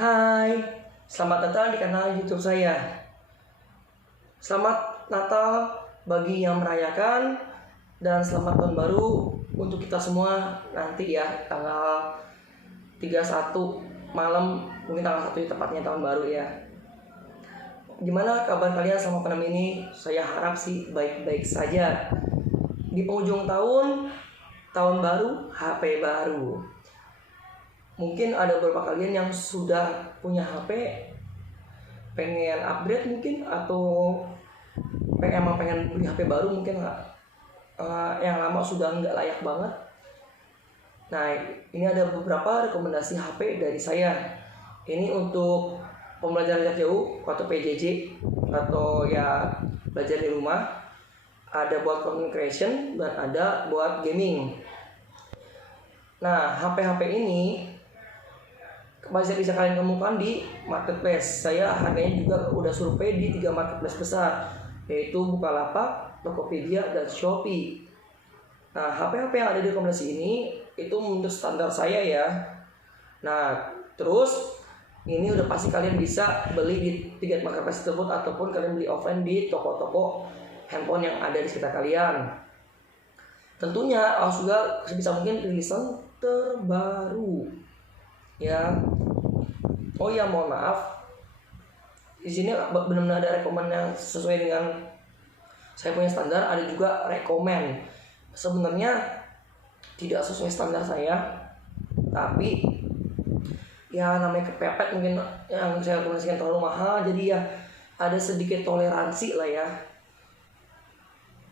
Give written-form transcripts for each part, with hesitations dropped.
Hai, selamat datang di kanal YouTube saya. Selamat Natal bagi yang merayakan dan selamat tahun baru untuk kita semua nanti ya, tanggal 31 malam, mungkin tanggal 1 tepatnya tahun baru ya. Gimana kabar kalian selama pandemi ini? Saya harap sih baik-baik saja. Di penghujung tahun baru, HP baru. Mungkin ada beberapa kalian yang sudah punya HP, pengen upgrade mungkin, atau pengen beli HP baru mungkin. Yang lama sudah nggak layak banget. Nah, ini ada beberapa rekomendasi HP dari saya. Ini untuk pembelajaran jarak jauh atau PJJ, atau ya belajar di rumah. Ada buat content creation dan ada buat gaming. Nah, HP-HP ini masih bisa kalian temukan di marketplace. Saya harganya juga udah survei di 3 marketplace besar, yaitu Bukalapak, Tokopedia, dan Shopee. Nah, HP-HP yang ada di rekomendasi ini itu menurut standar saya ya. Nah, terus ini udah pasti kalian bisa beli di 3 marketplace tersebut, ataupun kalian beli offline di toko-toko handphone yang ada di sekitar kalian. Tentunya harus juga sebisa mungkin rilisan terbaru ya. Oh ya, mohon maaf, di sini benar-benar ada rekomen yang sesuai dengan saya punya standar, ada juga rekomen sebenarnya tidak sesuai standar saya, tapi ya namanya kepepet mungkin yang saya rekomendasikan terlalu mahal, jadi ya ada sedikit toleransi lah ya.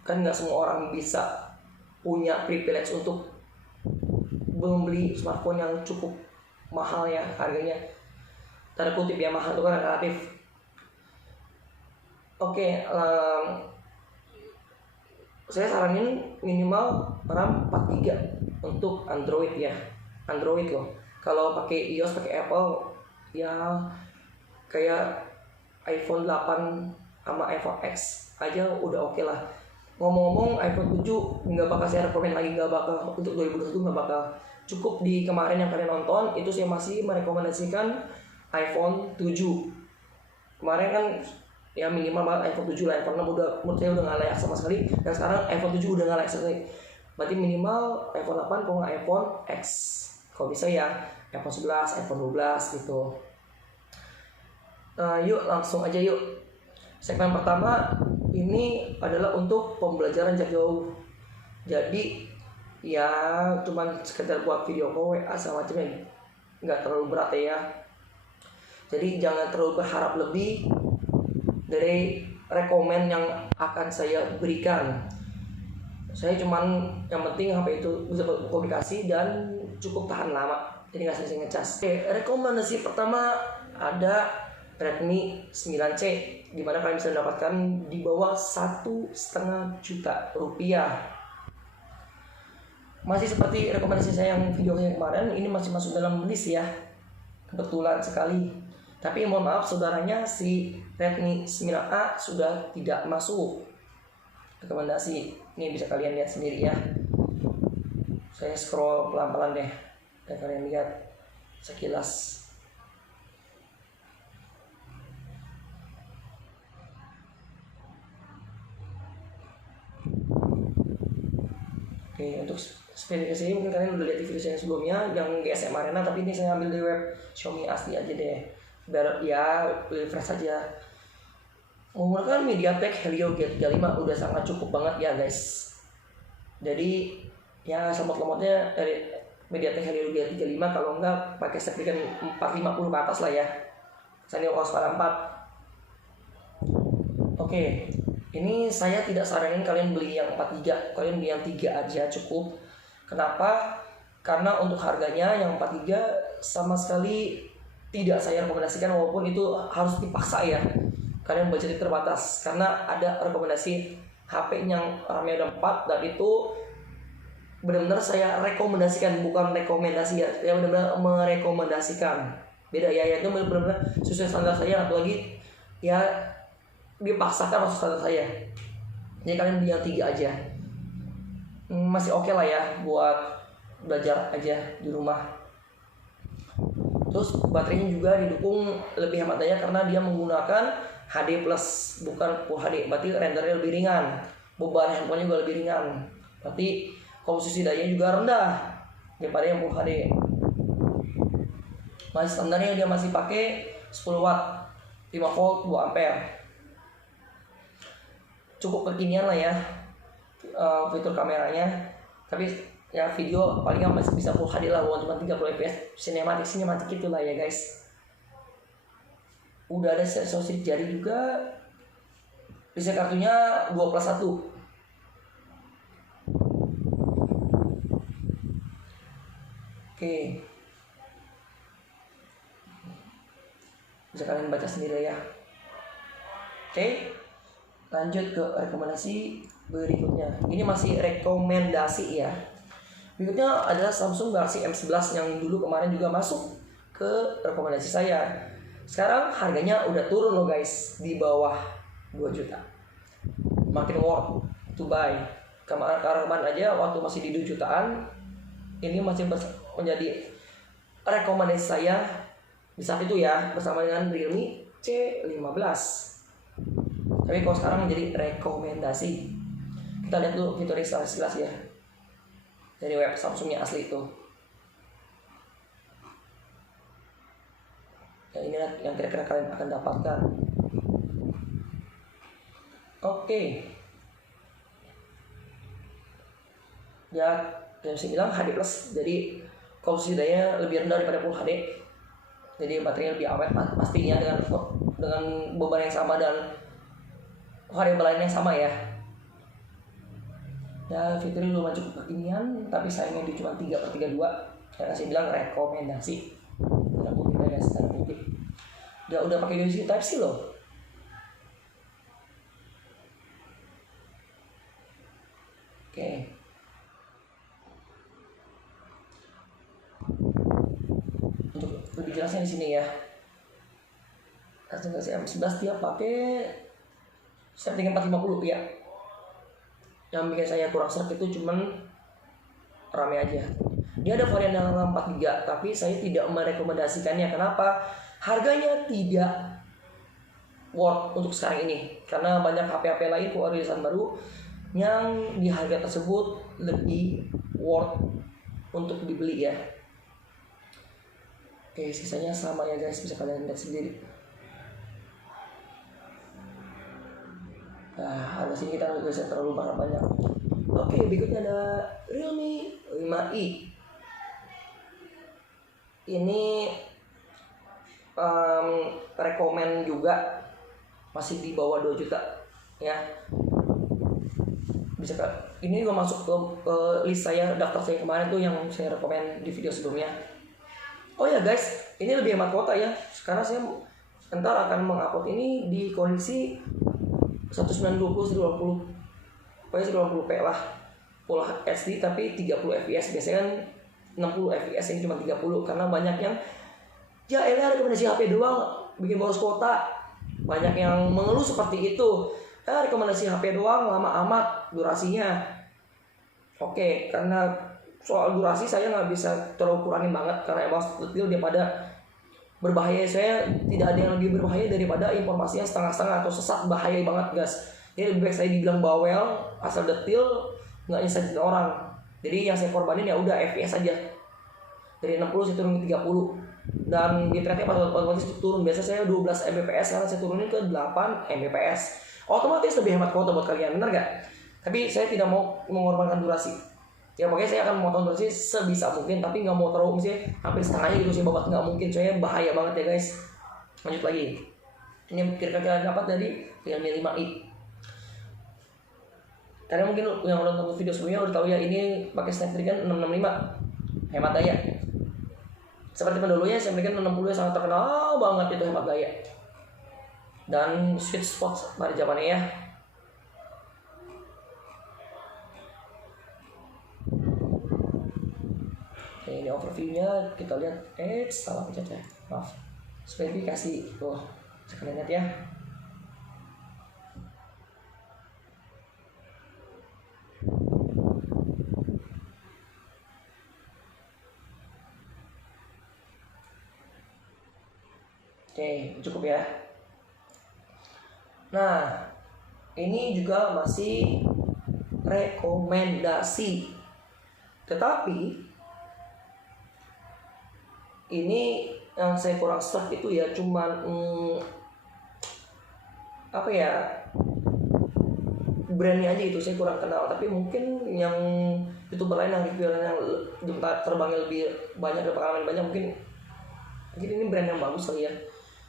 Kan nggak semua orang bisa punya privilege untuk membeli smartphone yang cukup mahal ya harganya. Tanda kutip ya, mahal itu kan relatif. Oke, saya saranin minimal RAM 4 GB untuk Android ya. Android loh. Kalau pakai iOS, pakai Apple ya kayak iPhone 8 sama iPhone X aja udah oke lah. Ngomong-ngomong, iPhone 7 nggak bakal saya rekomen lagi, nggak bakal untuk 2021, nggak bakal. Cukup di kemarin yang kalian nonton itu saya masih merekomendasikan iPhone 7. Kemarin kan ya minimal banget iPhone 7 lah. iPhone 6 udah menurut saya udah nggak layak sama sekali, dan sekarang iPhone 7 udah nggak layak sekali. Berarti minimal iPhone 8 kalau nggak iPhone X, kalau bisa ya iPhone 11, iPhone 12 gitu. Yuk langsung aja yuk. Segmen pertama ini adalah untuk pembelajaran jarak jauh. Jadi ya cuman sekedar buat video call, WA sama macamnya, nggak terlalu berat ya. Jadi jangan terlalu berharap lebih dari rekomen yang akan saya berikan. Saya cuman yang penting HP itu bisa berkomunikasi dan cukup tahan lama, jadi nggak sering ngecas. Rekomendasi pertama ada Redmi 9C, dimana kalian bisa mendapatkan di bawah 1,5 juta rupiah. Masih seperti rekomendasi saya yang video yang kemarin, ini masih masuk dalam list ya, kebetulan sekali. Tapi mohon maaf saudaranya, si Redmi 9A sudah tidak masuk rekomendasi. Ini bisa kalian lihat sendiri ya. Saya scroll pelan-pelan deh, dan kalian lihat sekilas. Oke, untuk spesifikasi mungkin kalian udah lihat di video saya sebelumnya yang GSM Arena, tapi ini saya ambil di web Xiaomi asli aja deh, biar ya refresh aja. Menggunakan MediaTek Helio G35 udah sangat cukup banget ya guys. Jadi ya lemot-lemotnya dari MediaTek Helio G35, kalau enggak pakai Snapdragon 450 ke atas lah ya. Sanyo Oscar 4. Oke, ini saya tidak saranin kalian beli yang 4 GB, kalian beli yang 3 aja cukup. Kenapa? Karena untuk harganya yang 4 GB sama sekali tidak saya rekomendasikan, walaupun itu harus dipaksa ya. Kalian budget terbatas, karena ada rekomendasi HP yang RAM-nya ada 4, dan itu benar-benar saya rekomendasikan, bukan rekomendasi ya. Saya benar-benar merekomendasikan. Beda ya, itu benar-benar sesuai standar saya, apalagi ya dipaksakan masuk standar saya. Jadi kalian beli yang 3 aja. Masih oke lah ya buat belajar aja di rumah. Terus baterainya juga didukung lebih hemat daya karena dia menggunakan HD plus, bukan Full HD. Berarti rendernya lebih ringan, beban handphone juga lebih ringan. Berarti komposisi dayanya juga rendah daripada yang Full HD. Masih standarnya dia masih pakai 10 watt, 5 volt, 2 ampere. Cukup kekinian lah ya fitur kameranya. Tapi ya video paling nggak masih bisa Full HD lah, walaupun cuma 30 fps, sinematik itulah ya guys. Udah ada sensor sidik jari juga. Bisa kartunya 2+1. Oke, bisa kalian baca sendiri ya. Oke, lanjut ke rekomendasi berikutnya. Ini masih rekomendasi ya. Berikutnya adalah Samsung Galaxy M11 yang dulu kemarin juga masuk ke rekomendasi saya. Sekarang harganya udah turun loh guys, di bawah 2 juta. Makin worth to buy. Kemarin aja waktu masih di 2 jutaan, ini masih menjadi rekomendasi saya di saat itu ya, bersama dengan Realme C15. Tapi kalau sekarang menjadi rekomendasi. Kita lihat dulu fitur sekilas ya, dari web Samsungnya asli itu. Ya, ini yang kira-kira kalian akan dapatkan. Oke. Ya, yang saya bilang HD plus, jadi komposisi dayanya lebih rendah daripada Full HD. Jadi baterainya lebih awet pastinya dengan beban yang sama dan variabel lainnya sama ya. Ya, fiturnya lumayan cukup kekinian, tapi sayangnya dia cuma 3/32. Yang saya bilang rekomendasi. Tanda kutip ya guys, tanda kutip. Dia udah pakai USB Type C loh. Oke. Untuk lebih jelasnya di sini ya. Samsung Galaxy M11 dia pakai setting 450 ya. Yang bikin saya kurang serap itu cuman rame aja. Dia ada varian yang RAM 4 GB, tapi saya tidak merekomendasikannya. Kenapa? Harganya tidak worth untuk sekarang ini. Karena banyak HP-HP lain rilisan baru yang di harga tersebut lebih worth untuk dibeli ya. Oke, sisanya sama ya guys, bisa kalian lihat sendiri. Nah, harga sini kita nggak bisa terlalu banyak. Oke, berikutnya ada Realme 5i. Ini rekomen juga, masih di bawah 2 juta ya. Bisa ini gue masuk ke list saya, daftar saya kemarin tuh yang saya rekomen di video sebelumnya. Oh ya guys, ini lebih hemat kuota ya, karena saya ntar akan mengupload ini di kondisi 1920 pokoknya 1080p lah, Full HD tapi 30 fps. Biasanya kan 60 fps, ini cuma 30 karena banyak yang ya elah rekomendasi HP doang bikin boros kuota. Banyak yang mengeluh seperti itu. Rekomendasi HP doang lama amat durasinya. Oke, karena soal durasi saya nggak bisa terlalu kurangin banget karena emang detail daripada berbahaya. Saya tidak ada yang lebih berbahaya daripada informasinya setengah-setengah atau sesat, bahaya banget guys. Jadi lebih baik saya dibilang bawel asal detail, nggak nyesatin orang. Jadi yang saya korbanin ya udah FPS aja, dari 60 saya turun ke 30 dan bitrate otomatis turun. Biasa saya 12 Mbps, sekarang saya turunin ke 8 Mbps. Otomatis lebih hemat kuota buat kalian, benar nggak? Tapi saya tidak mau mengorbankan durasi. Ya pokoknya saya akan memotong durasi sebisa mungkin, tapi nggak mau terlalu misalnya hampir setengahnya gitu, saya babat nggak mungkin, soalnya bahaya banget ya guys. Lanjut lagi, ini kira-kira dapat dari Realme 5i. Karena mungkin yang udah nonton video sebelumnya udah tahu ya, ini pakai Snapdragon 665 hemat daya. Seperti pendahulunya Snapdragon 660 sangat terkenal banget itu hemat daya dan sweet spot pada zamannya ya. Oke, ini overviewnya kita lihat. Salah pencet ya, maaf. Spesifikasi tuh sekalian lihat ya. Oke, cukup ya. Nah, ini juga masih rekomendasi. Tetapi ini yang saya kurang stuck itu ya cuman apa ya, brandnya aja itu saya kurang kenal. Tapi mungkin yang YouTuber lain yang reviewnya yang terbangnya lebih banyak dan pengalaman banyak, mungkin ini brand yang bagus kali ya.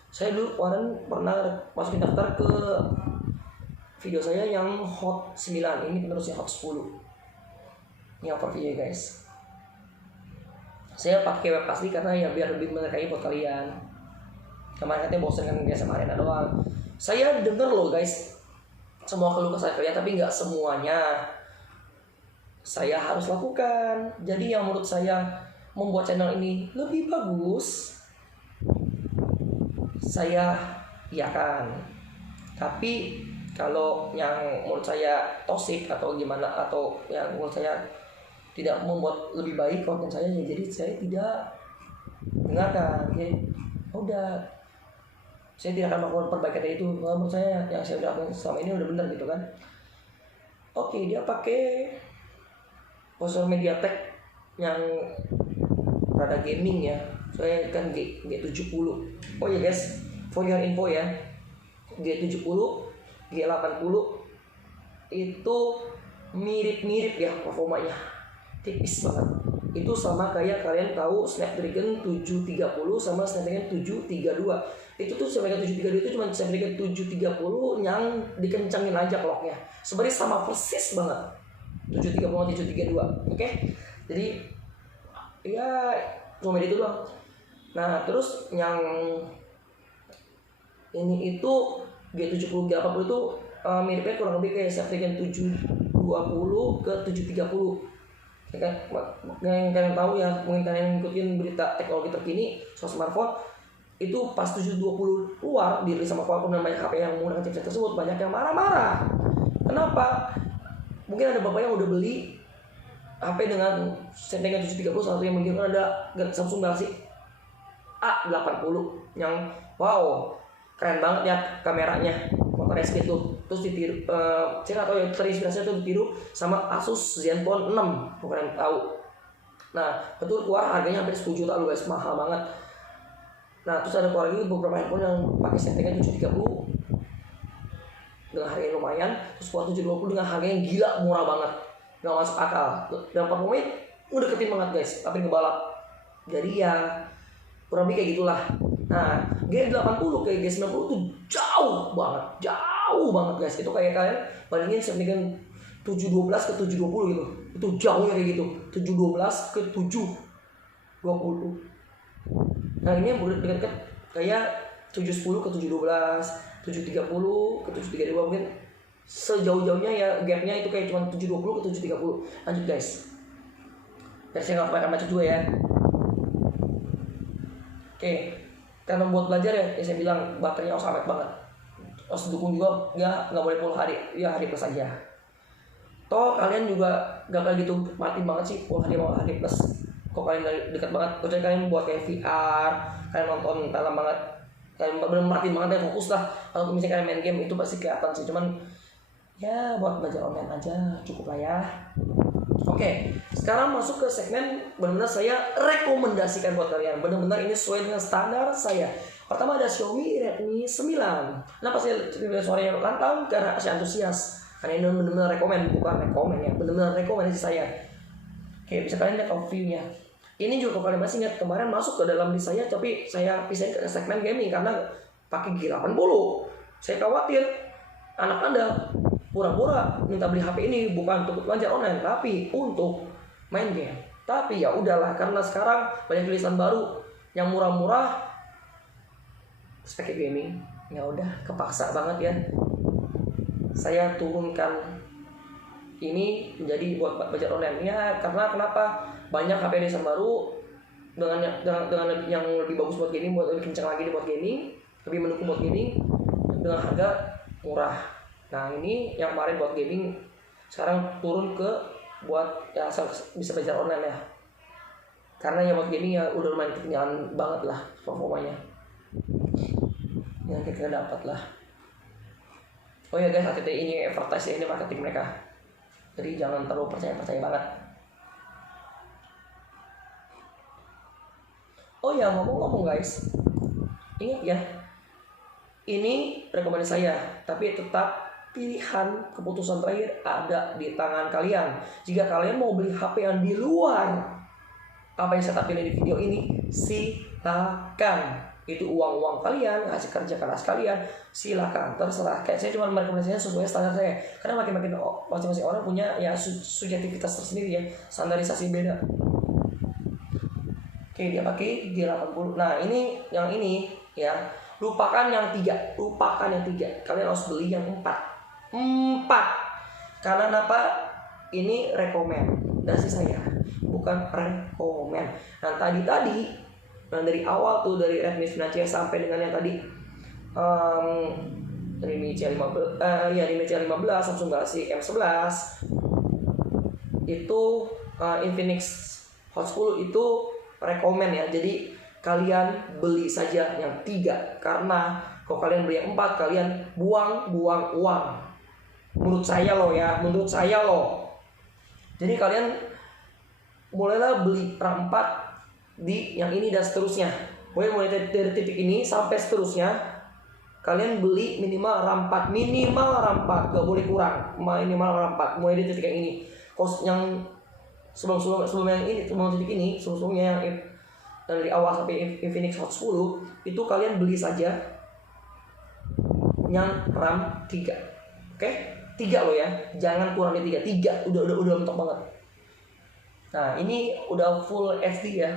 Saya dulu kemarin pernah masukin daftar ke video saya yang Hot 9, ini penerusnya Hot 10. Ini overview guys. Saya pakai web asli karena ya biar lebih menekai buat kalian. Kemarin katanya bosan kan biasa arena doang. Saya denger loh guys, semua keluh kesah kalian, tapi nggak semuanya saya harus lakukan. Jadi yang menurut saya membuat channel ini lebih bagus, saya iakan. Tapi kalau yang menurut saya toxic atau gimana, atau yang menurut saya tidak membuat lebih baik konten saya, ya jadi saya tidak dengarkan. Oke, udah, saya tidak akan melakukan perbaikan itu. Menurut saya yang saya udah lakukan selama ini udah benar gitu kan. Oke, dia pakai prosesor MediaTek yang rada gaming ya. Saya kan G70. Oh ya guys, for your info ya, G70, G80 itu mirip-mirip ya performanya, tipis banget. Itu sama kayak kalian tahu Snapdragon 730 sama Snapdragon 732. Itu tuh Snapdragon 732 itu cuma Snapdragon 730 yang dikencangin aja clocknya. Sebenarnya sama persis banget 730 sama 732. Oke? Jadi ya cuma itu doang. Nah, terus yang ini itu G70 G80 itu miripnya kurang lebih kayak Snapdragon 720 ke 730. Ya kan, yang kalian tahu ya, mungkin kalian ngikutin berita teknologi terkini soal smartphone, itu pas 720 keluar dirilis sama Qualcomm dan banyak HP yang menggunakan chipset tersebut, banyak yang marah-marah. Kenapa? Mungkin ada bapak yang udah beli HP dengan Snapdragon 730, salah satu yang menggiurkan ada Samsung Galaxy A80 yang wow, keren banget ya kameranya, motor SD tuh. Terus ditiru, saya nggak tahu ya, terinspirasi tuh ditiru sama Asus Zenfone 6, bukan yang tahu. Nah, betul keluar harganya hampir 10 juta loh guys, mahal banget. Nah, terus ada keluar lagi beberapa handphone yang pakai Snapdragon 730 dengan harga yang lumayan, terus keluar 720 dengan harga yang gila murah banget, nggak masuk akal. Dan performanya ngedeketin banget guys, tapi ngebalap. Jadi ya kurang lebih kayak gitulah. Nah, G80 kayak G90 tuh jauh banget guys. Itu kayak kalian bandingin Snapdragon 712 ke 720 gitu. Itu jauhnya kayak gitu. 712 ke 720. Nah, ini yang dekat kayak 710 ke 712, 730 ke 732, mungkin sejauh-jauhnya ya gapnya itu kayak cuma 720 ke 730. Lanjut guys. Biar saya nggak pakai macet juga ya. Oke, karena buat belajar ya saya bilang baterainya harus awet banget. Harus dukung juga, ya nggak boleh full HD, ya HD plus aja. Toh kalian juga gak kayak gitu mati banget sih full HD mau HD plus. Kok kalian dekat banget, kecuali kalian buat kayak VR, kalian nonton dalam banget, kalian bener merhatiin banget ya, fokus lah. Kalau misalnya kalian main game itu pasti kelihatan sih, cuman ya buat belajar online aja cukup lah ya. Oke, sekarang masuk ke segmen benar-benar saya rekomendasikan buat kalian. Benar-benar ini sesuai dengan standar saya. Pertama ada Xiaomi Redmi 9. Kenapa saya suaranya lantang? Karena saya antusias. Karena ini benar-benar rekomen ya, benar-benar rekomendasi saya. Oke, bisa kalian lihat overview-nya. Ini juga kalau kalian masih ingat kemarin masuk ke dalam list saya, tapi saya pisahin ke segmen gaming karena pakai G80. Saya khawatir anak Anda pura-pura minta beli HP ini bukan untuk belajar online, tapi untuk main game. Tapi ya udahlah, karena sekarang banyak tulisan baru yang murah-murah pakai gaming. Ya udah, kepaksa banget ya. Saya turunkan ini menjadi buat belajar online ya, karena kenapa? Banyak HP tulisan baru dengan yang lebih bagus buat gaming, buat lebih kencang lagi buat gaming, lebih mendukung buat gaming dengan harga murah. Nah, ini yang kemarin buat gaming, sekarang turun ke buat ya bisa belajar online ya. Karena yang buat gaming ya udah lumayan ketinggalan banget lah performanya. kita dapat lah. Oh ya guys, ATT ini advertise, ini marketing mereka, jadi jangan terlalu percaya banget. Oh ya, ngomong-ngomong guys, ingat ya, ini rekomendasi saya, tapi tetap pilihan keputusan terakhir ada di tangan kalian. Jika kalian mau beli HP yang di luar apa yang saya tampilkan di video ini, silakan. Itu uang kalian, hasil kerja keras kalian, silakan, terserah. Kayak saya cuma merekomendasikan sesuai standar saya, karena masing-masing orang punya ya subjektivitas tersendiri ya, standarisasi beda. Oke, dia pakai G80. Nah ini yang ini ya, lupakan yang 3, kalian harus beli yang 4. Karena apa? Ini rekomendasi saya, bukan rekomend. Nah tadi dari awal tuh, dari Redmi 9C sampai dengan yang tadi Redmi C15, Redmi C15, Samsung Galaxy M11 itu, Infinix Hot 10 itu rekomend ya. Jadi kalian beli saja yang 3, karena kalau kalian beli yang 4 kalian buang uang. Menurut saya loh. Jadi kalian mulailah beli RAM 4 di yang ini dan seterusnya. Mulai dari titik ini sampai seterusnya, kalian beli minimal RAM 4, gak boleh kurang, minimal RAM 4 mulai dari titik yang ini. Kos yang sebelum yang ini, sebelumnya yang dari awal sampai Infinix Hot 10 itu kalian beli saja yang RAM 3. Oke? 3 loh ya, jangan kurang dari 3 udah mentok banget. Nah ini udah full HD ya,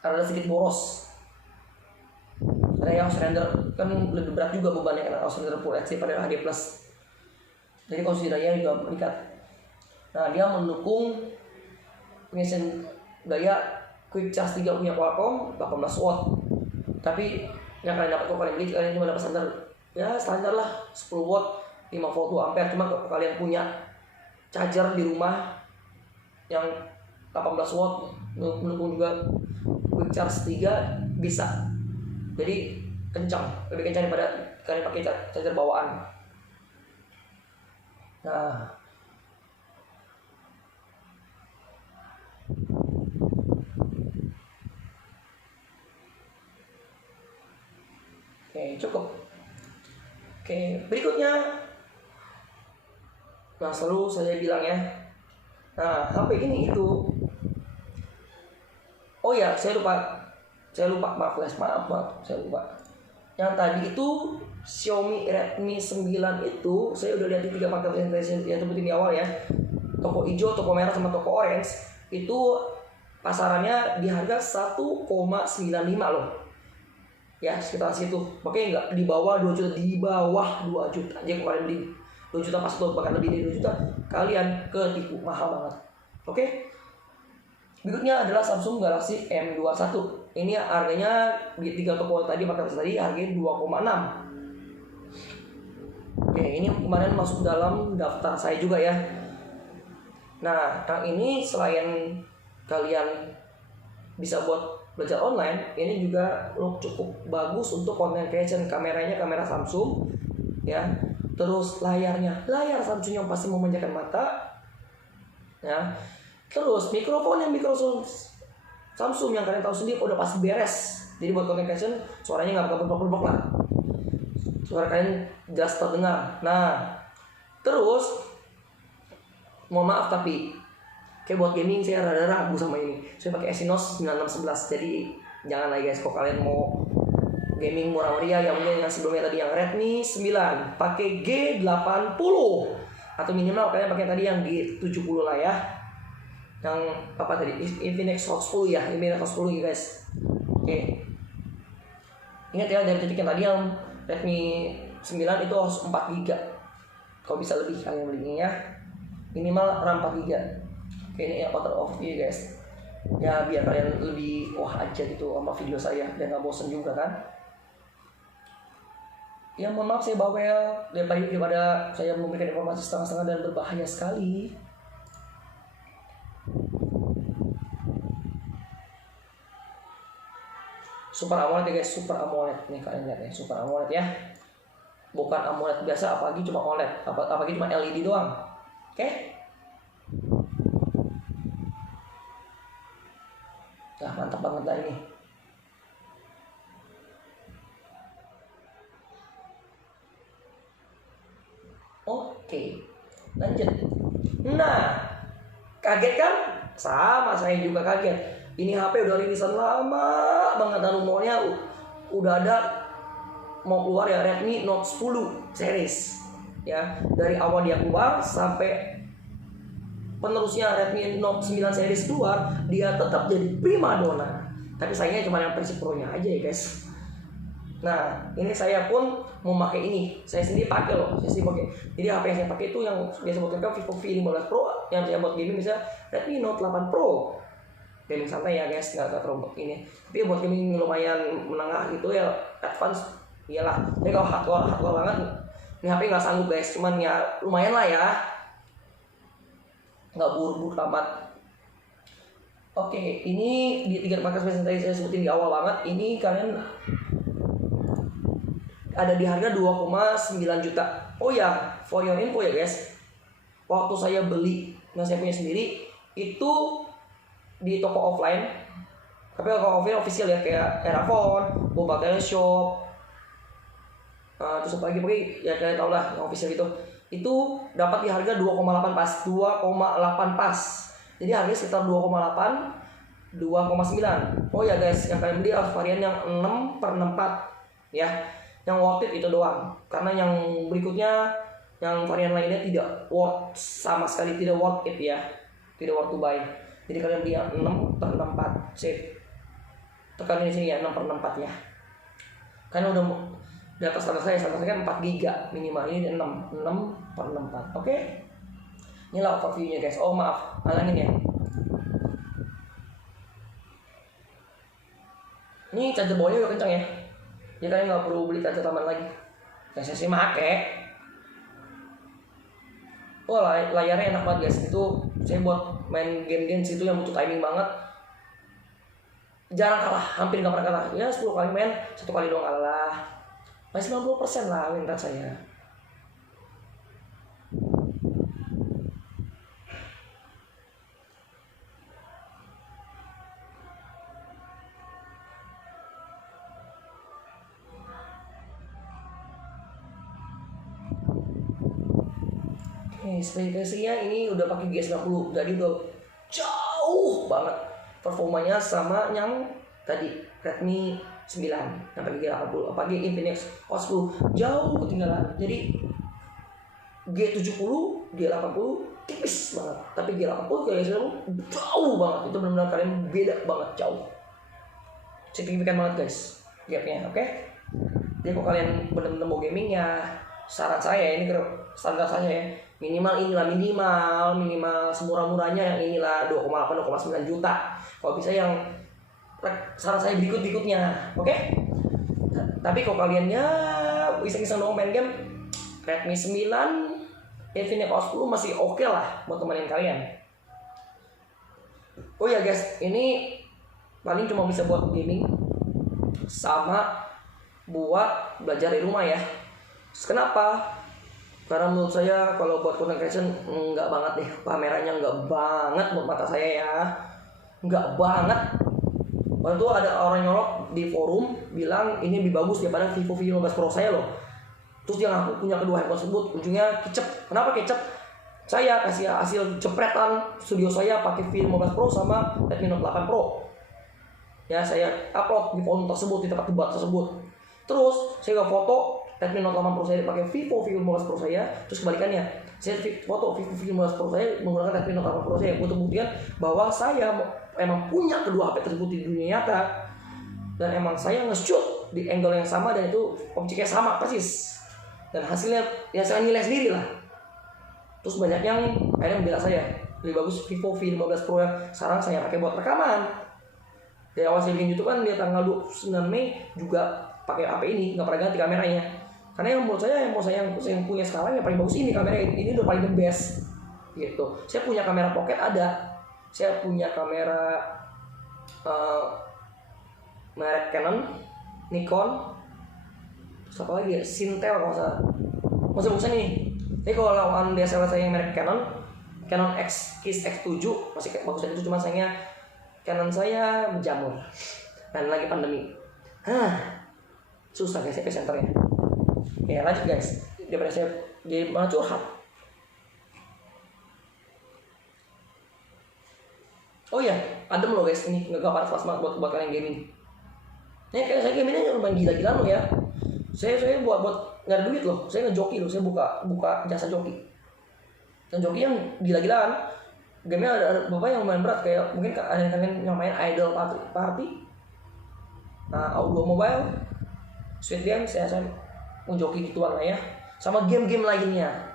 ada sedikit boros. Ada yang surrender kan lebih berat juga bebannya, karena surrender full HD pada HD plus, jadi konsiderasinya juga meningkat. Nah dia mendukung pengisian daya quick charge 3 punya Qualcomm 18 watt. Tapi yang kalian dapat kalau kalian beli, kalian cuma dapat standar lah 10 watt 5 volt 2 ampere. Cuma kalau kalian punya charger di rumah yang 18 watt mendukung juga quick charge 3 bisa. Jadi lebih kencang daripada kalian pakai charger bawaan. Nah cukup. Oke, berikutnya, nah selalu saya bilang ya, nah HP ini itu, oh ya saya lupa, maaf guys, saya lupa. Yang tadi itu Xiaomi Redmi 9 itu saya udah lihat di 3 paket presentation yang sebutin di awal ya, toko hijau, toko merah sama toko orange itu pasarannya di harga 1,95 loh. Ya sekitar situ, makanya nggak di bawah 2 juta, di bawah 2 juta aja. Kalau kalian beli 2 juta pas tuh, bahkan lebih dari 2 juta, kalian ketipu, mahal banget. Oke. Berikutnya adalah Samsung Galaxy M21. Ini harganya di 3 toko tadi, harganya 2,6. Oke, ini kemarin masuk dalam daftar saya juga ya. Nah, yang ini selain kalian bisa buat belajar online, ini juga cukup bagus untuk content creation. Kameranya kamera Samsung ya, terus layar Samsung yang pasti memanjakan mata ya, terus mikrofonnya Samsung yang kalian tahu sendiri udah pasti beres. Jadi buat content creation suaranya nggak bakal berblok lah, suara kalian jelas terdengar. Nah terus mohon maaf tapi kayak buat gaming saya rada ragu sama ini. Saya pakai Exynos 9611. Jadi jangan lagi guys, kalau kalian mau gaming murah meriah yang mungkin yang sebelumnya tadi yang Redmi 9, pakai G80 atau minimal kalian pakai tadi yang G70 lah ya. Yang apa tadi? Infinix Hot 10 ya, Infinix Hot 10 ya guys. Oke. Ingat ya, dari titik yang tadi yang Redmi 9 itu harus 4GB. Kalau bisa lebih kalian belinya ya. Minimal RAM 4GB. Ini ya outer off ya guys, ya biar kalian lebih wah aja gitu sama video saya dan nggak bosen juga kan. Ya mohon maaf saya bawel daripada saya memberikan informasi setengah-setengah dan berbahaya sekali. Super AMOLED ya guys, Super AMOLED nih, kalian lihat ya, Super AMOLED ya, bukan AMOLED biasa, apalagi cuma OLED, apalagi cuma LED doang. Oke. Nah, mantap banget dah ini. Oke, lanjut. Nah, kaget kan? Sama, saya juga kaget. Ini HP udah rilisan lama banget, dan rumornya udah ada mau keluar ya, Redmi Note 10 series. Ya, dari awal dia keluar sampai penerusnya Redmi Note 9 series keluar, dia tetap jadi primadona. Tapi sayangnya cuma yang versi Pro-nya aja ya guys. Nah, ini saya pun mau pakai ini. Saya sendiri pakai loh, saya sendiri pakai. Jadi HP yang saya pakai itu yang biasa buat rekam Vivo V15 Pro, yang saya buat gaming bisa Redmi Note 8 Pro. Gaming santai ya guys, nggak terlalu ini. Tapi buat gaming lumayan menengah gitu ya, advance, iyalah. Jadi kalau hardcore banget, ini HP nggak sanggup guys. Cuman ya lumayan lah ya, nggak buruk-buruk amat. Oke, ini di 3 paket spesial tadi saya sebutin di awal banget. Ini kalian ada di harga 2,9 juta. Oh ya, for your info ya guys, waktu saya beli, yang saya punya sendiri, itu di toko offline. Tapi toko offline official ya, kayak Erafone, Boba Teleshop, terus apa lagi ya kalian tau lah yang official itu dapat di harga 2,8 pas, 2,8 pas. Jadi harganya sekitar 2,8, 2,9. Oh ya guys, yang kalian beli harus varian yang 6/64 ya. Yang worth it itu doang. Karena yang berikutnya, yang varian lainnya tidak worth, sama sekali tidak worth it ya. Tidak worth to buy. Jadi kalian beli yang 6/64. Sip. Tekan di sini ya, 6/64 ya. Karena udah di atas standar saya kan 4 GB minimal, ini 6/64. Oke. Inilah overview-nya guys. Oh maaf, halangin ya. Ini charger bawahnya udah kencang ya. Jadi kalian nggak perlu beli charger tambahan lagi. Nah, saya sih make. Oh layarnya enak banget guys. Itu saya buat main game situ yang butuh timing banget. Jarang kalah, hampir nggak pernah kalah. Ya 10 kali main, 1 kali doang kalah. Masih 90% lah win rate saya. Spesifikasinya ini udah pakai G90, jadi udah jauh banget performanya sama yang tadi Redmi 9 yang pakai G80, apalagi Infinix Hot 10 jauh ketinggalan. Jadi G70, G80 tipis banget, tapi G80 kayak jauh banget. Itu benar-benar kalian beda banget, jauh, signifikan banget guys gapnya. Oke. Jadi kalau kalian benar-benar mau gaming ya, saran saya ini standar saya ya, minimal semurah-murahnya yang inilah 2,8 2,9 juta. Kalau bisa yang saran saya berikutnya. Oke? Tapi kalau kalian ya iseng-iseng doang main game, Redmi 9 Infinix Hot 10 masih oke lah buat temenin kalian. Oh ya guys, ini paling cuma bisa buat gaming sama buat belajar di rumah ya. Kenapa? Karena menurut saya kalau buat content creation enggak banget deh, kameranya enggak banget buat mata saya ya, enggak banget. Waktu itu ada orang nyolok di forum bilang ini lebih bagus daripada Vivo V15 Pro saya loh. Terus dia ngaku punya kedua handphone tersebut, ujungnya kecep. Kenapa kecep? Saya kasih hasil jepretan studio saya pakai V15 Pro sama Redmi Note 8 Pro. Ya saya upload di forum tersebut, di tempat debat tersebut. Terus saya foto Redmi Note 8 Pro saya pakai Vivo V15 Pro saya, terus kebalikannya saya foto Vivo V15 Pro saya menggunakan Redmi Note 8 Pro saya untuk buktikan bahwa saya emang punya kedua HP tersebut di dunia nyata, dan emang saya nge-shoot di angle yang sama dan itu objeknya sama persis, dan hasilnya ya saya nilai sendiri lah. Terus banyak yang akhirnya membela saya lebih bagus Vivo V15 Pro yang sekarang saya pakai buat rekaman. Dari awal saya bikin YouTube kan dia tanggal 29 Mei juga pakai HP ini, nggak pernah ganti kameranya. Karena yang menurut saya yang punya sekarang yang paling bagus ini, kamera ini udah paling the best gitu. Saya punya kamera pocket ada, saya punya kamera merek Canon, Nikon, terus apa lagi ya, Sintel kalau nggak salah. Bagus-bagusan nih. Jadi kalau lawan DSLR saya yang merek Canon Kiss X7 masih kayak bagusan itu, cuma sayangnya Canon saya menjamur dan lagi pandemi. Susah guys epicenternya. Ya lanjut guys, daripada saya jadi malah curhat. Oh iya, adem loh guys, ini nggak panas banget buat kalian gaming. Ini kayak saya gamingnya lumayan gila-gila loh ya. Saya buat nggak ada duit loh, saya ngejoki loh, saya buka jasa joki. Dan joki yang gila-gilaan. Gamenya ada beberapa yang lumayan berat, kayak mungkin ada yang kalian yang main Idle Party, Audio Mobile, Sweet Game, saya menjoki gituan lah ya. Sama game-game lainnya.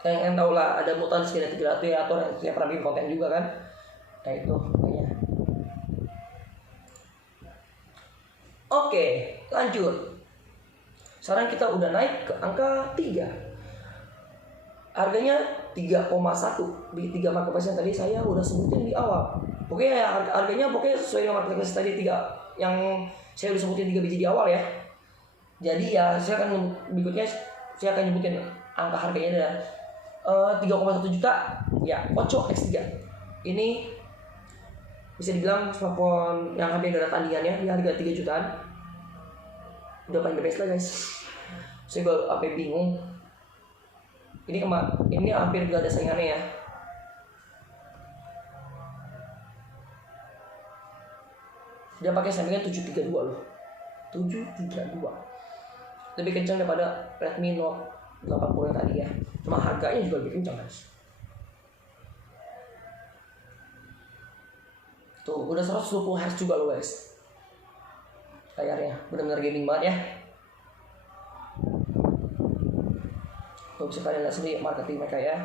Yang tahu lah, ada Mutants Genetic Gladiator yang saya pernah bikin konten juga kan. Nah itu pokoknya. Oke, lanjut. Sekarang kita udah naik ke angka 3. Harganya 3,1 di 3 marketplace yang tadi saya udah sebutin di awal. Pokoknya harganya sesuai dengan marketplace tadi 3 yang saya udah sebutin 3 biji di awal ya. Jadi ya saya akan berikutnya saya akan nyebutin angka harganya adalah 3,1 juta ya, Poco X3. Ini bisa dibilang smartphone yang hampir gak ada tandingannya, di harga 3 jutaan. Udah paling the best lah guys. Saya juga sampai bingung. Ini hampir gak ada saingannya ya. Dia pakai sampingnya 732 loh. 732. Lebih kencang daripada Redmi Note 80 yang tadi ya. Cuma harganya juga lebih kencang guys. Tuh, udah 120 Hz juga loh guys. Layarnya benar-benar gaming banget ya. Tuh bisa kalian lihat sendiri marketing mereka ya.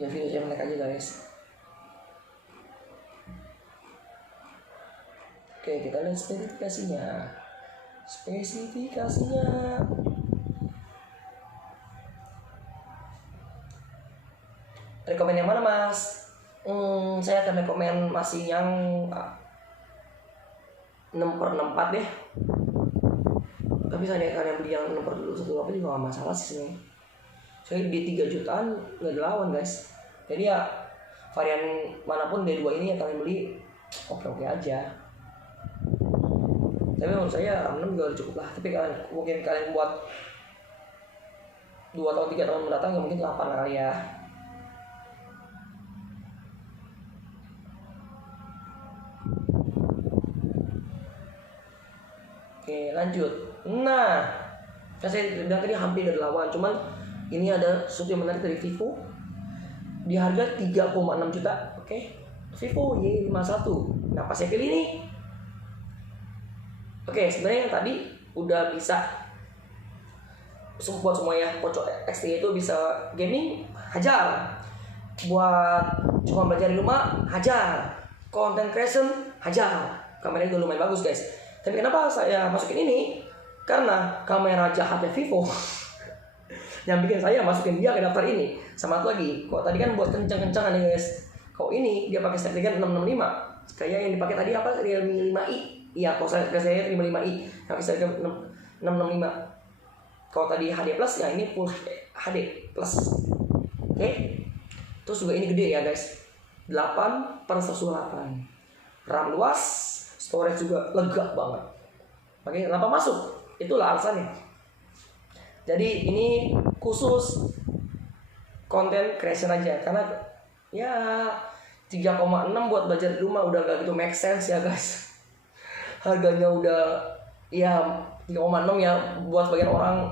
Ya video saya menaik aja guys. Oke, kita lihat spesifikasinya. Rekomen yang mana mas? Saya akan rekomen masih yang 6/64 deh. Tapi saya kalian beli yang 6/128 juga gak masalah sih sebenarnya. Saya di 3 jutaan nggak dilawan guys. Jadi ya varian manapun dari dua ini yang kalian beli oke aja. Tapi menurut saya RAM 6 juga cukup lah. Tapi mungkin kalian buat 2 atau 3 tahun mendatang ya mungkin 8 kali ya. Oke lanjut. Nah, saya bilang tadi hampir ada lawan, cuman ini ada sesuatu yang menarik dari Vivo di harga 3,6 juta. Oke, Vivo Y51. Nah pas saya pilih ini, oke sebenarnya yang tadi udah bisa buat semua ya. Poco X3 itu bisa gaming, hajar. Buat cuma belajar di rumah, hajar. Content creation, hajar. Kameranya juga lumayan bagus guys. Tapi kenapa saya masukin ini? Karena kamera jahatnya Vivo yang bikin saya masukin dia ke daftar ini. Sama satu lagi, kok tadi kan buat kencang-kencangan nih guys. Kok ini dia pakai Snapdragon 665. Kayak yang dipakai tadi apa? Realme 5i. Iya, kalau saya Realme 5i yang Snapdragon 665. Kalau tadi HD Plus, ya ini full HD Plus. Oke. Terus juga ini gede ya guys. 8/128. RAM luas, storage juga lega banget. Makanya kenapa masuk? Itulah alasannya. Jadi ini khusus konten creation aja, karena ya 3,6 buat belajar di rumah udah gak gitu make sense ya guys. Harganya udah ya 3,6 ya buat sebagian orang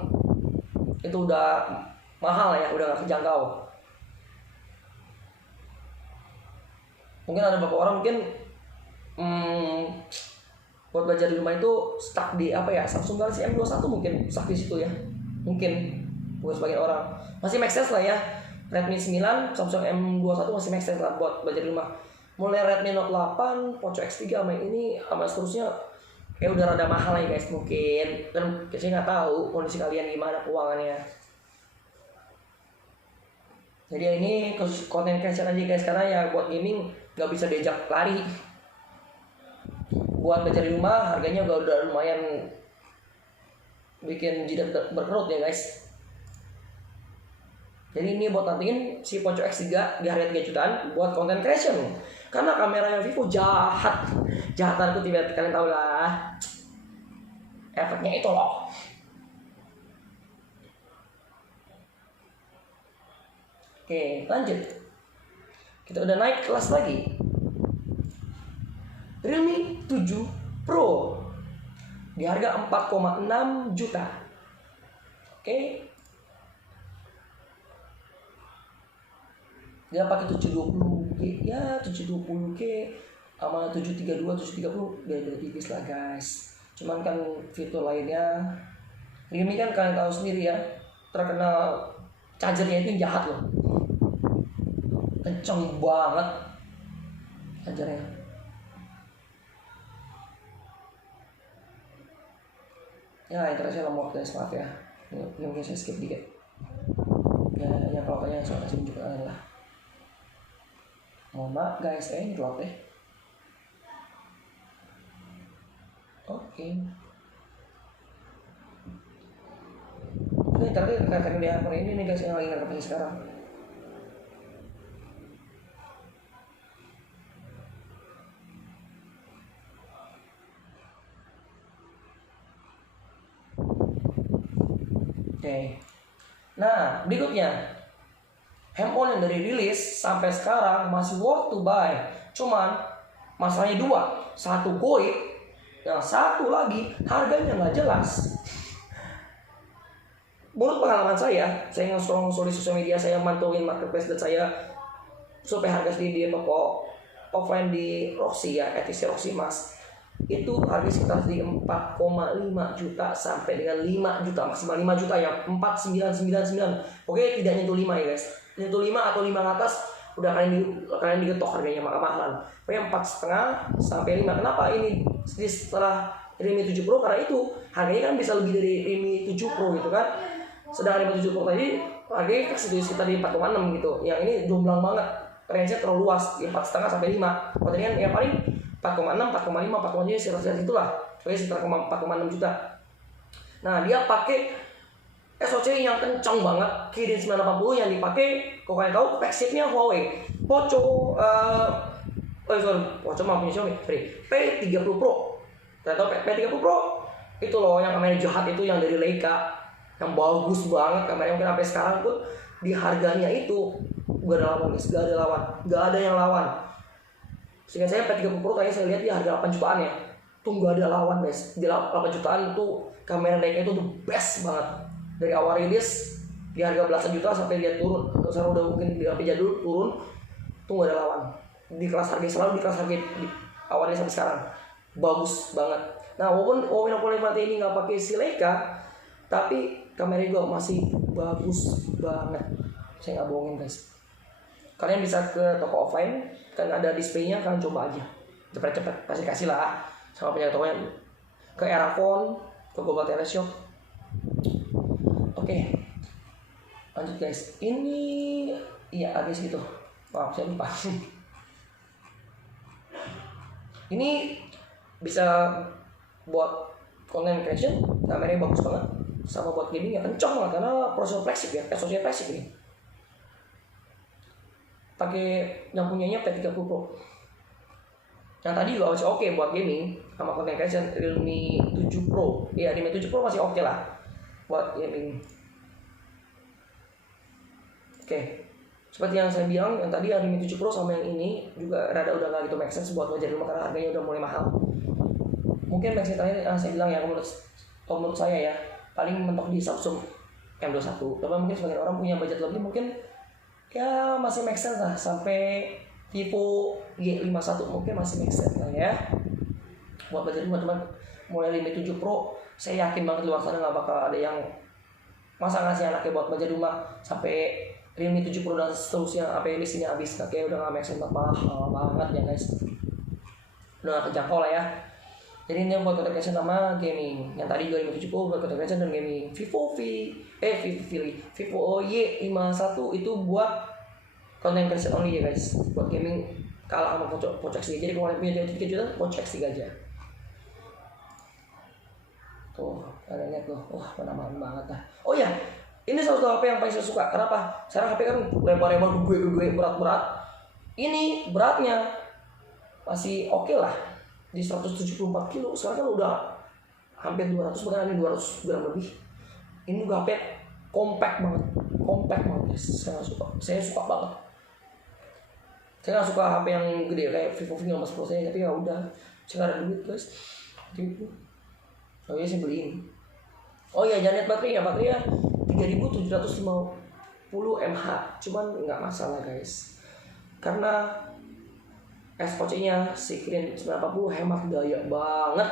itu udah mahal ya, udah gak kejangkau. Mungkin ada beberapa orang mungkin buat belajar di rumah itu stuck di apa ya, Samsung Galaxy M21 mungkin stuck di situ ya. Mungkin buat sebagian orang masih make sense lah ya. Redmi 9, Samsung M21 masih make sense lah buat belajar di rumah. Mulai Redmi Note 8, Poco X3 sama ini sama seterusnya kayak udah rada mahal ya guys, mungkin kan saya nggak tahu kondisi kalian gimana keuangannya. Jadi ini konten creation aja guys, karena ya buat gaming nggak bisa diajak lari. Buat belajar di rumah harganya udah lumayan bikin jidat berkerut ya guys. Jadi ini buat nantiin si Poco X3 di harga 3 jutaan buat content creation. Karena kameranya Vivo jahat. Jahatan aku tiba-tiba kalian tahu lah. Efeknya itu loh. Oke, lanjut. Kita udah naik kelas lagi. Realme 7 Pro di harga 4,6 juta. Oke. Dia pakai 720G, ya 720G sama 732, 730 beda tipis lah guys. Cuman kan fitur lainnya Realme kan kalian tahu sendiri ya, terkenal chargernya itu jahat loh. Kenceng banget chargernya. Ya internet lemot guys, maaf ya. Ini mungkin saya skip dikit. Ya yang kalau kalian soal kasih juga lah. Mohon maaf guys, ini drop deh. Oke. Ini terakhir katakan di handphone ini nih guys yang lagi ngerti sekarang. Oke. Nah, berikutnya handphone yang dari rilis sampai sekarang masih worth to buy. Cuman masalahnya dua, satu goib, yang satu lagi harganya nggak jelas. Menurut pengalaman saya nge-scroll di sosial media, saya mantauin marketplace dan saya supaya harga di toko offline di Roxy ya, ETC Roxy Mas. Itu harga sekitar di 4,5 juta sampai dengan 5 juta, maksimal 5 juta ya, 4,999. Oke, tidak nyentuh 5 ya guys. Nyentuh 5 atau 5 ke atas udah kalian digetok harganya mahal-mahalan. Pokoknya 4,5 sampai 5. Kenapa ini setelah Realme 7 Pro? Karena itu harganya kan bisa lebih dari Realme 7 Pro gitu kan. Sedangkan Realme 7 Pro tadi harganya fix itu sekitar di 4,6 gitu. Yang ini jomblang banget, range-nya terlalu luas, di 4,5 sampai 5. Kalau tadi kan ya paling 4,6, 4,5, 4,7 sekitar itulah. Oke, sekitar 4,6 juta. Nah, dia pakai SoC yang kencang banget, Kirin 980 yang dipakai, kalau kalian tahu flagshipnya Huawei. Poco Poco mah punya Xiaomi, P30 Pro. Kalian tahu P30 Pro? Itu loh yang kamera jahat itu yang dari Leica, yang bagus banget kameranya, mungkin sampai sekarang pun di harganya itu gak ada lawan guys, gak ada yang lawan. Sehingga saya P30 Pro kayaknya saya lihat di harga 8 jutaan ya. Tuh gak ada lawan guys. Di 8 jutaan itu kamera Leica itu the best banget. Dari awal rilis di harga belasan juta sampai dia turun. Sekarang udah mungkin di HP jadul turun. Tuh gak ada lawan. Di kelas harga selalu di kelas harga di awalnya sampai sekarang. Bagus banget. Nah, walaupun Huawei Mate ini gak pakai si Leica, tapi kamera juga masih bagus banget. Saya gak bohongin guys. Kalian bisa ke toko offline, kan ada displaynya, kalian coba aja. Cepet-cepet pasti kasih lah sama punya tokonya. Ke Erafone, ke Global Teleshop. Oke, lanjut guys. Ini iya habis gitu. Maaf saya lupa. Ini bisa buat content creation, kameranya bagus banget. Sama buat gaming ya kencang banget karena prosesor flagship ya, SoC flagship ini. Pakai yang punyanya P30 Pro. Yang tadi juga masih oke buat gaming sama content creation. Realme 7 Pro. Ya, Realme 7 Pro masih oke lah buat gaming. Oke. Seperti yang saya bilang, yang tadi Realme 7 Pro sama yang ini juga rada udah gak gitu make sense buat belajar di rumah karena harganya udah mulai mahal. Mungkin make sense terakhir saya bilang ya, menurut saya ya, paling mentok di Samsung M21. Tapi mungkin sebagian orang punya budget lebih, mungkin ya masih make sense lah, sampai Vivo G51 mungkin masih make sense lah ya buat budget teman-teman. Mulai Realme 7 Pro saya yakin banget luar sana nggak bakal ada yang masa ngasih anaknya buat budget rumah sampai Realme 7 Pro dan seterusnya sampai listnya habis. Kayak udah nggak make sense, mahal banget ya guys, udah nggak kejangkau lah ya. Jadi ini buat content creation sama gaming. Yang tadi 2070 buat content creation dan gaming. Vivo Y51 itu buat content creation only ya guys. Buat gaming kalah sama Poco X3. Jadi kalau kalian punya 3 juta, Poco X3 aja. Tuh, kalian lihat tuh. Wah, penamaan banget dah. Oh iya, ini salah satu HP yang paling saya suka. Kenapa? Sekarang HP kan lebar-lebar gue berat-berat. Ini beratnya masih oke lah. Di 174 kilo, sekarang kan udah hampir 200, bahkan ini 200 gram lebih. Ini juga HP compact banget guys. Saya suka banget. Saya nggak suka HP yang gede kayak Vivo V50 Pro saya, tapi ya udah, saya nggak ada duit guys. Gitu. Oh iya, saya beliin. Oh iya, jangan lihat baterainya 3750 mAh, cuman nggak masalah guys, karena SOC-nya Kirin 940 hemat daya banget,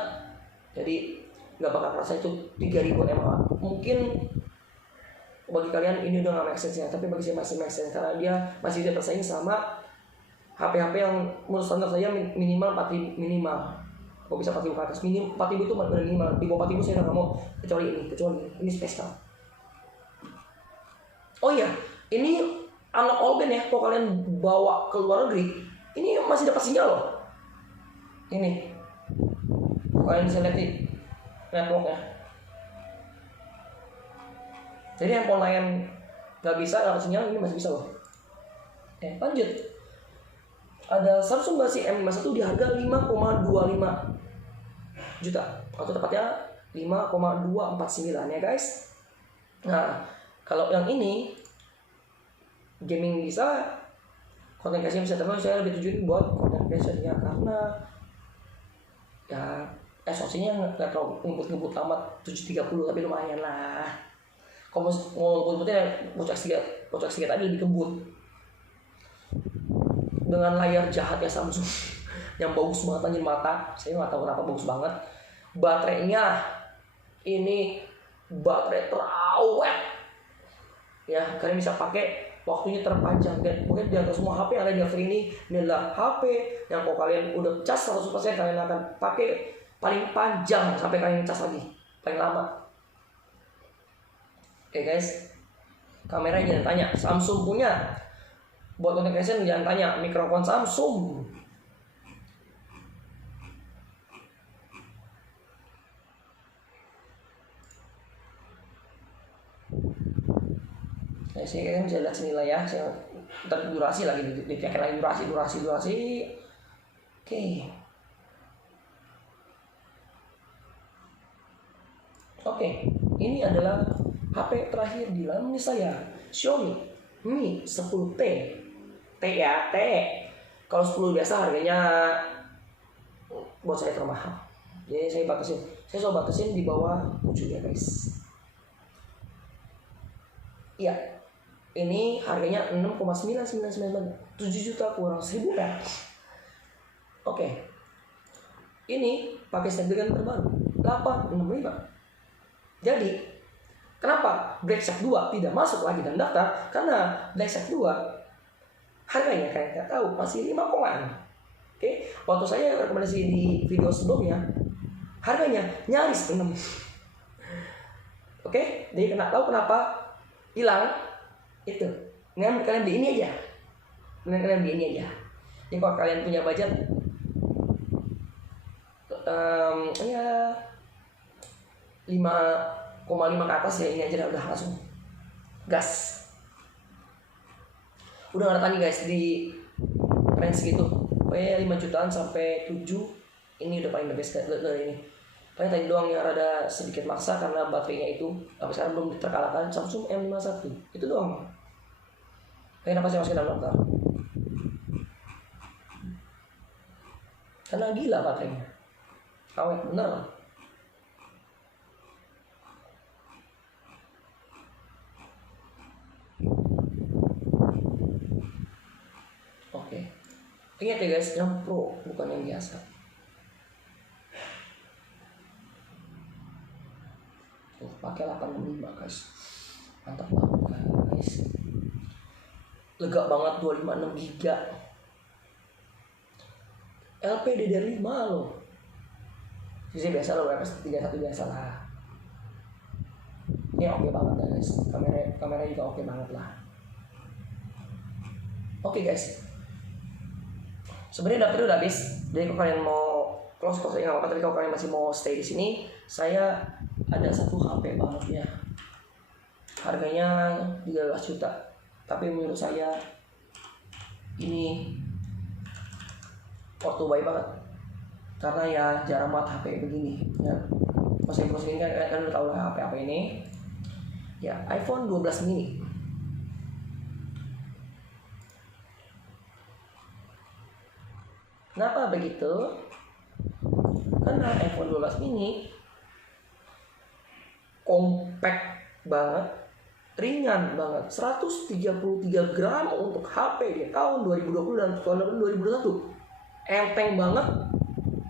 jadi nggak bakal kerasa itu 3000 mAh. Mungkin bagi kalian ini udah nggak make sense ya, tapi bagi saya masih make sense karena dia masih bisa bersaing sama HP-HP yang menurut standar saya minimal 4000 minimal. Kok bisa 4000 ke atas? 4000 itu minimal. Di bawah 4000 saya nggak mau, kecuali ini spesial. Oh iya, ini anak all band ya. Kalau kalian bawa ke luar negeri, ini masih dapat sinyal loh. Ini kalian bisa lihat di networknya. Jadi handphone lain nggak bisa dapat sinyal, ini masih bisa loh. Lanjut. Ada Samsung Galaxy M51 di harga 5,25 juta, atau tepatnya 5,249 ya guys. Nah, kalau yang ini gaming bisa, content creation bisa, tapi saya lebih tujuin buat content creation ya, karena ya SOC-nya nggak terlalu ngebut-ngebut amat 730, tapi lumayan lah. Kalau mau ngebut-ngebutnya Poco X3 tadi lebih kebut. Dengan layar jahat ya Samsung yang bagus banget anjir mata, saya nggak tahu kenapa bagus banget. Baterainya ini baterai terawet ya, kalian bisa pakai waktunya terpanjang. Dan mungkin di antara semua HP yang ada di Afri ini adalah HP yang kalau kalian udah cas 100% kalian akan pakai paling panjang sampai kalian cas lagi paling lama. Oke guys, kamera jangan tanya, Samsung punya. Buat content creation jangan tanya, mikrofon Samsung. Saya kayaknya bisa lihat sini lah ya. Saya ntar durasi lagi, dicek lagi durasi. Oke, ini adalah HP terakhir di dalam ini saya, Xiaomi Mi 10T. T ya, T. Kalau 10 biasa harganya buat saya termahal. Jadi saya coba batasin di bawah 7 ya guys. Iya. Ini harganya 6,999, 7 juta kurang 1000 kan. Oke. Ini pakai Snapdragon terbaru 865. Jadi, kenapa Black-Shark 2 tidak masuk lagi dalam daftar? Karena Black-Shark 2 harganya kalian nggak tahu, masih 5 koman. Oke, waktu saya rekomendasi di video sebelumnya, harganya nyaris 6. Oke, jadi kena tahu kenapa hilang itu. Dengan kalian beli ini aja. Jadi kalau kalian punya budget ya 5,5 ke atas ya, ini aja udah langsung gas. Udah nggak tanya guys, di range gitu pokoknya 5 jutaan sampai 7 ini udah paling the best dari ini. Paling tadi doang yang rada sedikit maksa karena baterainya itu sampai sekarang belum terkalahkan Samsung M51, itu doang. Kenapa saya masukin dalam daftar? Karena gila baterainya, awet bener. Ingat ya guys, yang pro bukan yang biasa. Tuh, pakai 865 guys. Mantap banget guys. Lega banget 256 GB. LPDDR5 loh. sisi biasa lah, WF31 biasa lah. Ini oke banget guys, kamera juga oke banget lah. Oke guys, sebenarnya udah habis. Jadi kalau kalian mau close nggak apa-apa, tapi kalau kalian masih mau stay di sini, saya ada satu HP banget ya. Harganya 13 juta. Tapi menurut saya ini worth to buy banget. Karena ya jarang banget HP begini ya. Masih ini kan kalian udah tahu lah HP apa ini. Ya, iPhone 12 mini. Kenapa begitu? Karena iPhone 12 mini compact banget, ringan banget, 133 gram untuk HP di tahun 2020 dan tahun 2021. Enteng banget,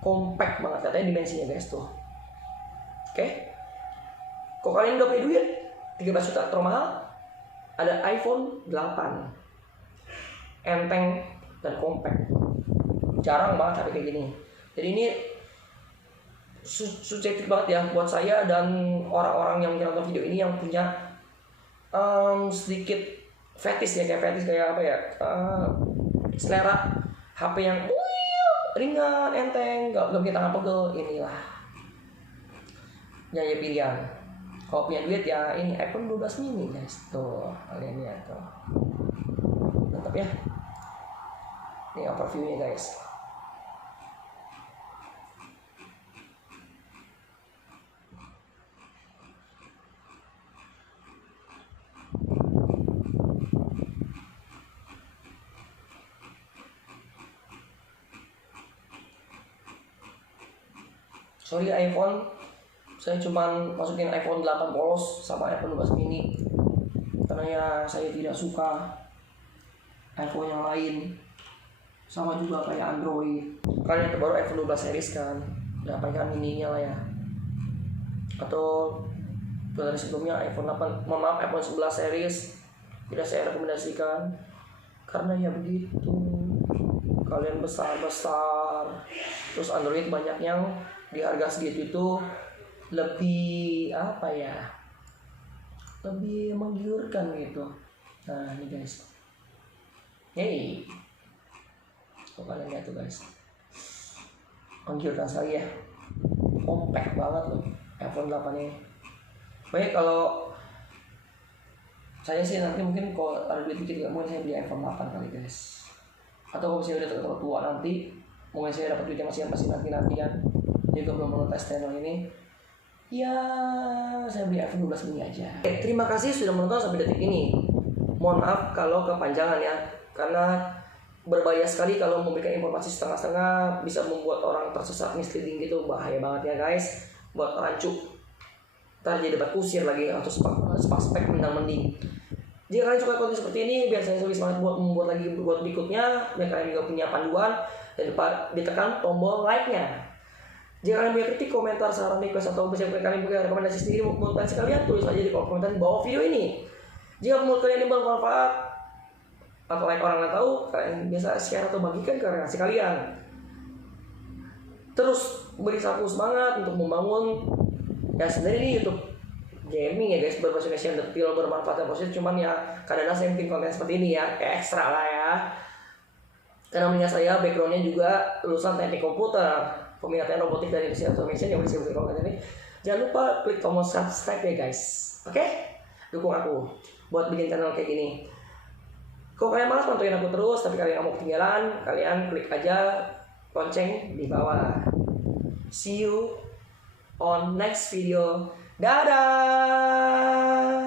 compact banget, katanya dimensinya guys tuh. Oke. Kok kalian udah punya duit 13 juta terlalu mahal? Ada iPhone 8. Enteng dan compact. Jarang banget HP kayak gini. Jadi ini subjektif banget ya buat saya dan orang-orang yang nonton video ini yang punya sedikit fetish ya, kayak apa ya, selera HP yang ringan, enteng, gak punya tangan pegel. Inilah ya pilihan. Kalau punya duit ya ini iPhone 12 mini guys, tuh kalian lihat tuh, mantap ya. Ini overviewnya guys. Sorry iPhone, saya cuman masukin iPhone 8 polos sama iPhone 12 mini karena ya saya tidak suka iPhone yang lain, sama juga kayak Android. Kalian yang terbaru iPhone 12 series kan, udah pakai mininya lah ya, atau dari sebelumnya iPhone 8, mohon maaf iPhone 11 series tidak saya rekomendasikan karena ya begitu, kalian besar terus Android banyak yang di harga segitu itu lebih apa ya, lebih menggiurkan gitu. Nah ini guys, hey, kok kalian lihat tuh guys, menggiurkan sekali ya, compact banget loh iPhone 8 ini. Baik, kalau saya sih nanti mungkin kalau ada duit dikit mungkin saya beli iPhone 8 kali guys, atau kalau saya udah terlalu tua nanti mungkin saya dapat duitnya masih nanti kan, juga belum mau tes channel ini ya, saya beli iPhone 12 mini aja. Terima kasih sudah menonton sampai detik ini. Mohon maaf kalau kepanjangan ya, karena berbahaya sekali kalau memberikan informasi setengah-setengah, bisa membuat orang tersesat, misleading gitu, bahaya banget ya guys, buat rancu. Ntar jadi debat kusir lagi atau spek mending. Jika kalian suka konten seperti ini, biar saya lebih semangat buat membuat lagi buat berikutnya. Biar kalian juga punya panduan dan ditekan tombol like-nya. Jika kalian punya kritik, komentar, saran, request, atau misalnya kalian punya rekomendasi sendiri menurut kalian, tulis aja di kolom komentar di bawah video ini. Jika menurut kalian ini bermanfaat atau like orang yang tahu, kalian biasa share atau bagikan ke relasi kalian. Terus beri sapu semangat untuk membangun. Ya sebenarnya ini YouTube gaming ya guys, berpassionation detail, bermanfaat dan positif. Cuman ya kadang-kadang saya bikin konten seperti ini ya, kayak ekstra lah ya. Karena mengingat saya backgroundnya juga lulusan teknik komputer, peminatnya robotik dan industri automation yang bisa bikin konten ini. Jangan lupa klik tombol subscribe ya guys. Oke? Dukung aku buat bikin channel kayak gini. Kalau kalian malas bantuin aku terus, tapi kalian gak mau ketinggalan, kalian klik aja lonceng di bawah. See you on next video. Dadah!